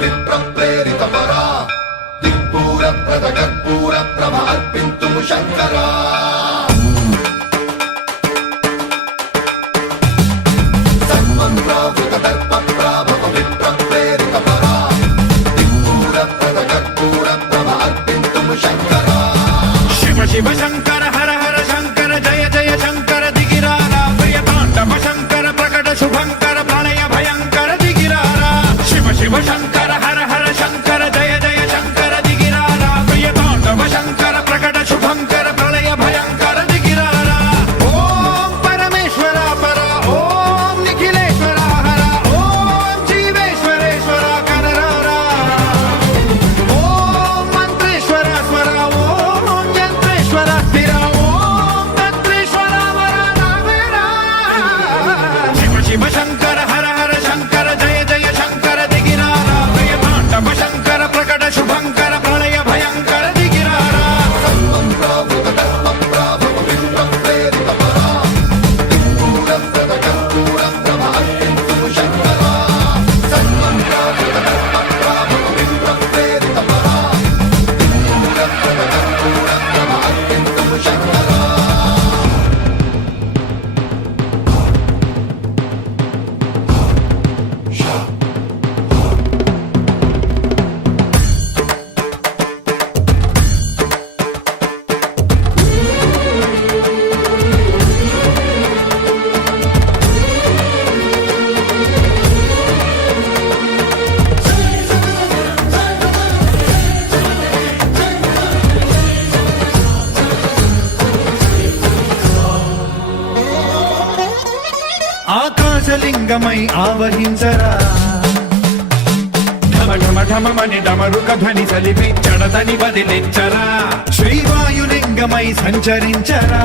పవిత్ర ప్రేరిత పరా దిక్పూర ప్రద కర్పూర ప్రభ అర్పింతుము శంకరా సన్మంత్రావృత దర్ప ప్రాభ పవిత్ర ప్రేరిత పరా దిక్పూర ప్రద కర్పూర ప్రభ అర్పింతుము శంకరా శివ శివ శంకర హర హర శంకర జయ జయ శంకర దిగిరారా ప్రియ తాండవ శంకర ప్రకట శుభంకర ప్రళయ భయంకర దిగిరారా శివ శివ శంకర హర హర శంకర జయ జయ శంకర దిగిరారా ప్రియ తాండవ శంకర ప్రకట శుభంకర ప్రళయ భయంకర దిగిరారా ఓం పరమేశ్వర పర ఓం నిఖిలేశ్వర హర ఓం జీవేశ్వరేశ్వర కరరారా ఓం మంత్రేశ్వర స్వర ఓం యంత్రేశ్వర స్థిర ఓం తంత్రేశ్వర వర నావేరా శివ శివ శంకర హర హర శంకర జయ జయ శంకర దిగిరారా ప్రియ తాండవ శంకర ప్రకట శుభంకర ప్రళయ భయంకర దిగిరారా సన్మంత్రావృత దర్ప ప్రాభ పవిత్ర ప్రేరిత పరా దిక్పూర ప్రద కర్పూర ప్రభ అర్పింతుము శంకరా సన్మంత్రావృత దర్ప ప్రాభ పవిత్ర ప్రేరిత పరా దిక్పూర ప్రద కర్పూర ప్రభ అర్పింతుము శంకరా ఆకాశలింగమై ఆవహించరా ఢమ ఢమ ఢమమని డమరుక ధ్వని సలిపి జడదని వదిలించరా శ్రీవాయులింగమై సంచరించరా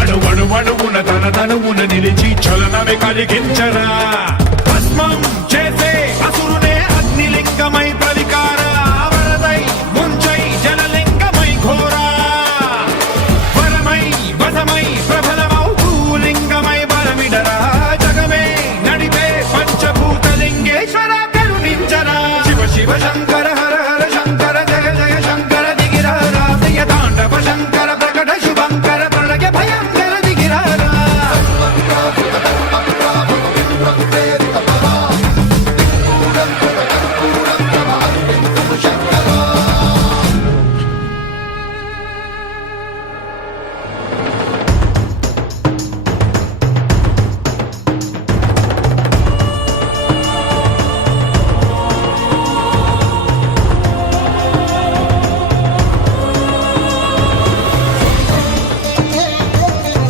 అణువణువున తన తనువున నిలిచి చలనమే కలిగించరా భస్మం చేసే అసురునే అగ్నిలింగమై ప్రవికార వరదై ముంచై జలలింగమై ఘోరా వరమై వసమై ప్రబలమౌ భూలింగమై బలమిడరా జగమే నడిపే పంచభూతలింగేశ్వర కరుణించరా శివ శివ శంకర